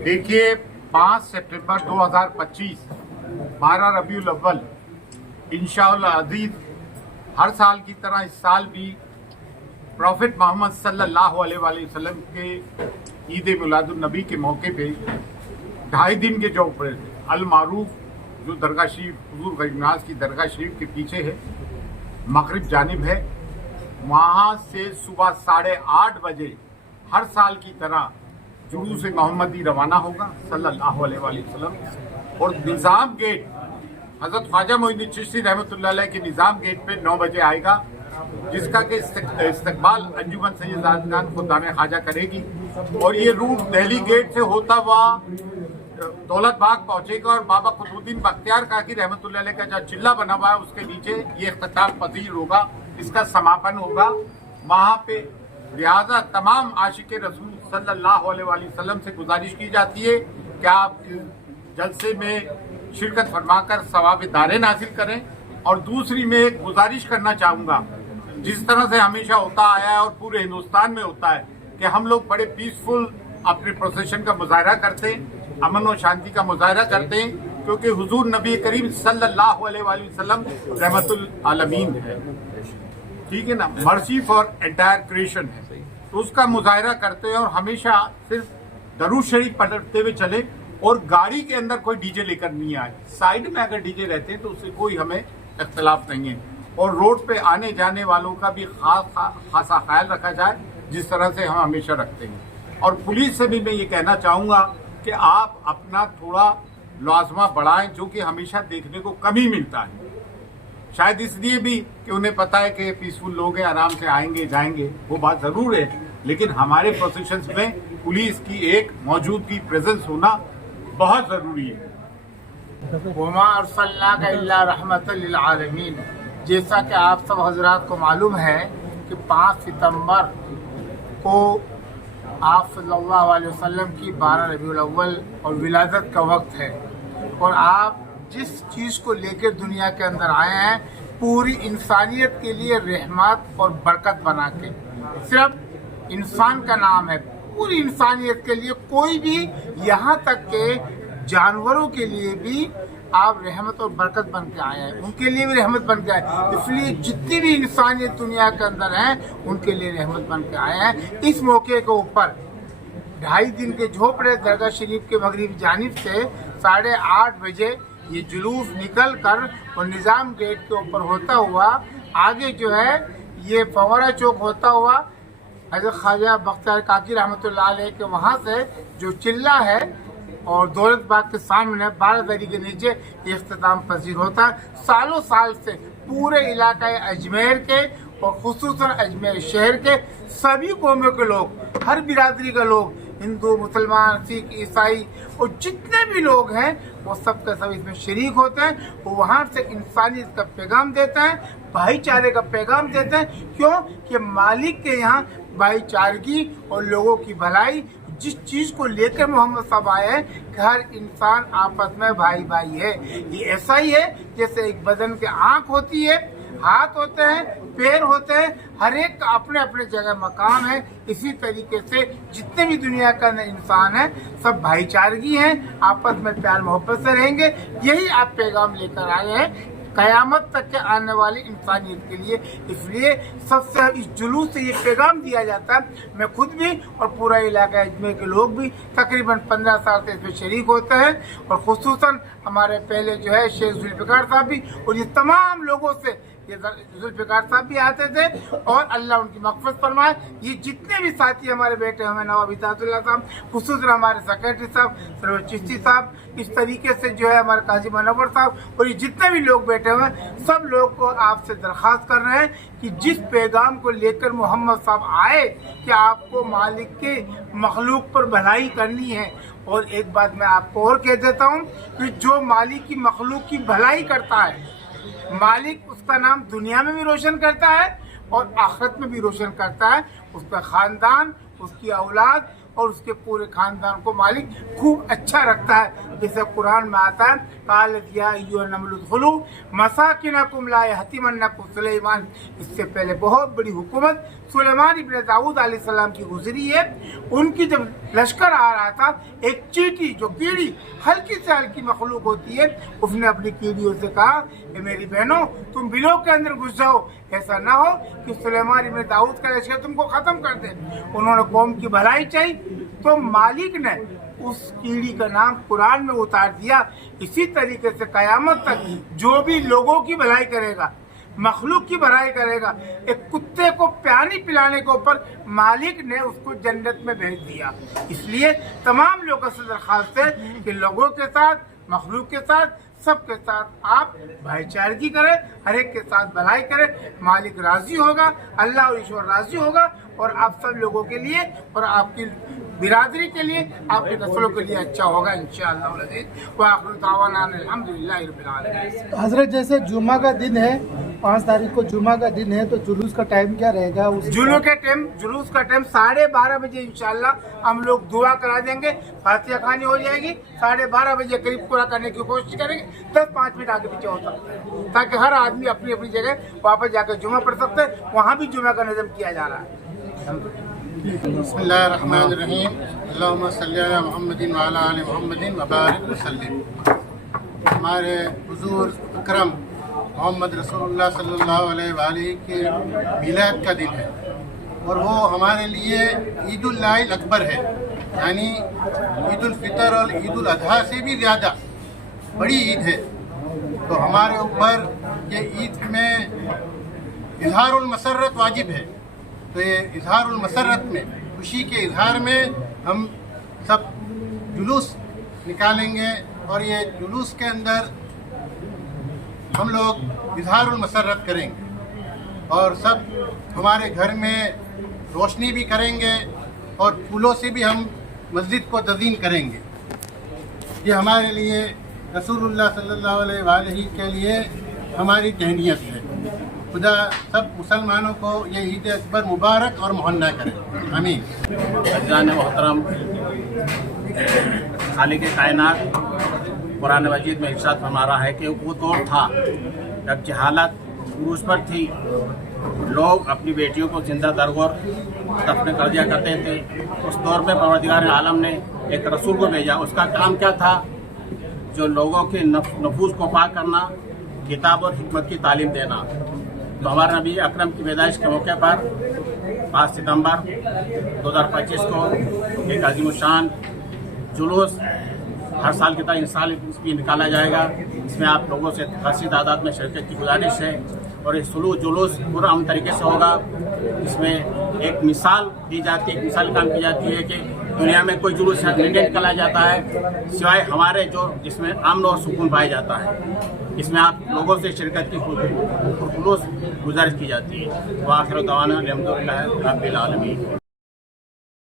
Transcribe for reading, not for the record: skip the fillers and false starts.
देखिए 5 सितंबर 2025 12 रबीउल अव्वल इंशाअल्लाह अजीज हर साल की तरह इस साल भी प्रॉफिट मोहम्मद सल्लल्लाहु अलैहि वसल्लम के ईद मिलादुन नबी के मौके पे 2.5 दिन के जो अल मारूफ जो दरगाह शरीफ हुजूर गरीबनाज की दरगाह शरीफ के पीछे है, मगरिब जानिब है, वहाँ से सुबह 8:30 बजे हर साल की तरह जुलूस मोहम्मदी रवाना होगा सल्लल्लाहु अलैहि वसल्लम। और निज़ाम गेट हज़रत ख्वाजा मोइनुद्दीन चिश्ती रहमतुल्लाह अलैह के निज़ाम गेट पे 9 बजे आएगा, जिसका कि इस्तकबाल अंजुमन सैयद आदनान खुदाम ख्वाजा करेगी। और ये रूट दिल्ली गेट से होता हुआ दौलत बाग पहुंचेगा और बाबा कुतुबुद्दीन बख्तियार काकी रहमतुल्लाह अलैह का जो चिल्ला बना हुआ है उसके नीचे ये इख्तिताम पजीर होगा, इसका समापन होगा वहाँ पे। लिहाजा तमाम आशिक रसूल सल्लल्लाहु अलैहि वसल्लम से गुजारिश की जाती है कि आप जलसे में शिरकत फरमाकर सवाब दारेन हासिल करें। और दूसरी मैं एक गुजारिश करना चाहूँगा, जिस तरह से हमेशा होता आया है और पूरे हिंदुस्तान में होता है कि हम लोग बड़े पीसफुल अपने प्रोसेशन का मुजाहरा करते हैं, अमन और शांति का मुजाहरा करते हैं, क्योंकि हुजूर नबी करीम सल्लल्लाहु अलैहि वसल्लम रहमतुल आलमीन है, ठीक है ना, मर्सी फॉर एंटायर क्रिएशन है। तो उसका मुजाहरा करते हैं और हमेशा सिर्फ दरूद शरीफ पढ़ते हुए चले और गाड़ी के अंदर कोई डीजे लेकर नहीं आए। साइड में अगर डीजे रहते हैं तो उससे कोई हमें इख्तलाफ नहीं है। और रोड पे आने जाने वालों का भी खासा ख्याल रखा जाए, जिस तरह से हम हमेशा रखते हैं। और पुलिस से भी मैं ये कहना चाहूँगा कि आप अपना थोड़ा लाजमा बढ़ाएं, जो कि हमेशा देखने को कम ही मिलता है। शायद इसलिए भी कि उन्हें पता है कि पीसफुल लोग हैं, आराम से आएंगे जाएंगे, वो बात ज़रूर है, लेकिन हमारे प्रोसेशंस में पुलिस की एक मौजूदगी प्रेजेंस होना बहुत ज़रूरी है। वमा अरसलनाका इल्ला रहमतल लिल आलमीन। जैसा कि आप सब हजरात को मालूम है कि 5 सितंबर को आप सल्लल्लाहु अलैहि वसल्लम की 12 रबीउल अव्वल और विलादत का वक्त है। और आप जिस चीज़ को लेकर दुनिया के अंदर आए हैं, पूरी इंसानियत के लिए रहमत और बरकत बना के, सिर्फ इंसान का नाम है, पूरी इंसानियत के लिए, कोई भी यहाँ तक के जानवरों के लिए भी आप रहमत और बरकत बन के आए हैं, उनके लिए भी रहमत बन के आए। इसलिए जितनी भी इंसानियत दुनिया के अंदर है उनके लिए रहमत बन के आए हैं। इस मौके के ऊपर 2.5 दिन के झोपड़े दरगाह शरीफ के मगरिब जानिब से 8:30 बजे ये जुलूस निकल कर और निज़ाम गेट के ऊपर होता हुआ आगे जो है ये फवारा चौक होता हुआ हज़रत ख्वाजा बख्तियार काकी रहमतुल्लाह अलैह के वहाँ से जो चिल्ला है और दौलत बाग के सामने 12 दरी के नीचे इख्तिताम पजीर होता है। सालों साल से पूरे इलाके अजमेर के और खुसूसन अजमेर शहर के सभी कौमों के लोग, हर बिरादरी के लोग, हिंदू, मुसलमान, सिख, ईसाई और जितने भी लोग हैं वो सब का सब इसमें शरीक होते हैं। वो वहाँ से इंसानियत का पैगाम देते हैं, भाईचारे का पैगाम देते हैं। क्यों कि मालिक के यहाँ भाईचारगी और लोगों की भलाई, जिस चीज़ को लेकर मोहम्मद साहब आए हैं कि हर इंसान आपस में भाई भाई है। ये ऐसा ही है जैसे एक बदन के आँख होती है, हाथ होते हैं, पैर होते हैं, हर एक का अपने अपने जगह मकाम है। इसी तरीके से जितने भी दुनिया का इंसान है सब भाईचारगी हैं, आपस में प्यार मोहब्बत से रहेंगे। यही आप पैगाम लेकर आए हैं कयामत तक के आने वाली इंसानियत के लिए। इसलिए सबसे इस जुलूस से ये पैगाम दिया जाता है। मैं खुद भी और पूरा इलाका अजमेर के लोग भी तकरीबन 15 साल से इसमें शरीक होते हैं। और खुसूसन हमारे पहले जो है शेख जुल्फ़िकार साहब भी, और ये तमाम लोगों से ये जुल्फ़िकार साहब भी आते थे और अल्लाह उनकी मग़फ़िरत फरमाए। ये जितने भी साथी हमारे बैठे हुए नवाब इतातुल्लाह साहब, खुसूसन हमारे सेक्रेटरी साहब सरवर चिश्ती साहब, इस तरीके से जो है हमारे काजी मनव्वर साहब, और ये जितने भी लोग बैठे हुए हैं, सब लोग को आपसे दरख्वास्त कर रहे हैं कि जिस पैगाम को लेकर मोहम्मद साहब आए कि आपको मालिक के मखलूक पर भलाई करनी है। और एक बात मैं आपको और कह देता हूँ कि जो मालिक की मखलूक की भलाई करता है, मालिक उसका नाम दुनिया में भी रोशन करता है और आखिरत में भी रोशन करता है। उसका ख़ानदान, उसकी औलाद और उसके पूरे ख़ानदान को मालिक खूब अच्छा रखता है। जैसे कुरान में आता है क़ालत या अय्युहन नमल उदखुलू मसाकिनकुम ला यहतिमन्नकुम सुलेमान। इससे पहले बहुत बड़ी हुकूमत सुलेमान इब्न दाऊद अलैहिस्सलाम की गुजरी है। उनकी जब लश्कर आ रहा था, एक चींटी जो कीड़ी हल्की से हल्की मखलूक होती है, उसने अपनी कीड़ियों से कहा कि मेरी बहनों तुम बिलों के अंदर घुस जाओ, ऐसा ना हो कि सुलेमान इब्न दाऊद का लश्कर तुमको खत्म कर दे। उन्होंने कौम की भलाई चाहिए तो मालिक ने उस कीड़ी का नाम कुरान में उतार दिया। इसी तरीके से कयामत तक जो भी लोगों की भलाई करेगा, मखलूक की भलाई करेगा, एक कुत्ते को पानी पिलाने के ऊपर मालिक ने उसको जन्नत में भेज दिया। इसलिए तमाम लोगों से दरख्वास्त है कि लोगों के साथ, मखलूक के साथ, सबके साथ आप भाईचारगी करें, हर एक के साथ भलाई करें। मालिक राजी होगा, अल्लाह और ईश्वर राजी होगा, और आप सब लोगों के लिए और आपकी बिरादरी के लिए, आपकी नस्लों के लिए अच्छा होगा इंशाअल्लाह। हजरत जैसे जुमा का दिन है, 5 तारीख को जुमा का दिन है, तो जुलूस का टाइम क्या रहेगा? जुलूस का टाइम 12:30 बजे इंशाअल्लाह हम लोग दुआ करा देंगे, फातिहा खानी हो जाएगी, 12:30 बजे करीब पूरा करने की कोशिश करेंगे। 10-5 मिनट आगे पीछे हो सकते हैं ताकि हर आदमी अपनी अपनी जगह वापस जाकर जुमा पढ़ सकते हैं। वहाँ भी जुमा का निज़ाम किया जा रहा है। बिस्मिल्लाहिर्रहमानिर्रहीम, अल्लाहुम्मा सल्ली अला मुहम्मदिन व अला आलि मुहम्मदिन व बारिक वसल्लिम। हमारे हुजूर अकरम मोहम्मद रसूलुल्लाह सल्लल्लाहु अलैहि वालैहि के मिलाद का दिन है, और वो हमारे लिए ईद उल अकबर है, यानी ईद उल फितर और ईद उल अजहा से भी ज़्यादा बड़ी ईद है। तो हमारे ऊपर ये ईद में इजहारुल मसर्रत वाजिब है। तो ये इजहारुल मसर्रत में, खुशी के इजहार में हम सब जुलूस निकालेंगे, और ये जुलूस के अंदर हम लोग इजहारुल मसर्रत करेंगे, और सब हमारे घर में रोशनी भी करेंगे, और फूलों से भी हम मस्जिद को तज़ीन करेंगे। ये हमारे लिए रसूलुल्लाह सल्लल्लाहु अलैहि के लिए हमारी तहनीयत है। खुदा सब मुसलमानों को ये ईद अकबर मुबारक और मुहन्ना करे, आमीन। अज़ान मोहतरम, खालिक कायनात कुरान मजीद में इरशाद फरमा रहा है कि वो दौर था जब जहालत उरूज पर थी, लोग अपनी बेटियों को जिंदा दरगोर दफन कर दिया करते थे। उस दौर में परवरदिगार आलम ने एक रसूल को भेजा। उसका काम क्या था? जो लोगों के नफूस को पाक करना, किताब और हिकमत की तालीम देना। तो हमारे नबी अकरम की पैदाइश के मौके पर 5 सितंबर 2025 को एक अज़ीमुशान जुलूस हर साल की तरह इस साल भी निकाला जाएगा। इसमें आप लोगों से खासी तादाद में शिरकत की गुजारिश है, और ये जुलूस पुरअमन तरीके से होगा। इसमें एक मिसाल दी जाती है, एक मिसाल काम की जाती है कि दुनिया में कोई जुलूस नहीं निकाला जाता है सिवाय हमारे जिसमें अमन और सुकून पाया जाता है। इसमें आप लोगों से शिरकत की खुलूस गुजारिश की जाती है। व आखिर दवाना अल्हम्दुलिल्लाह रब्बिल आलमीन।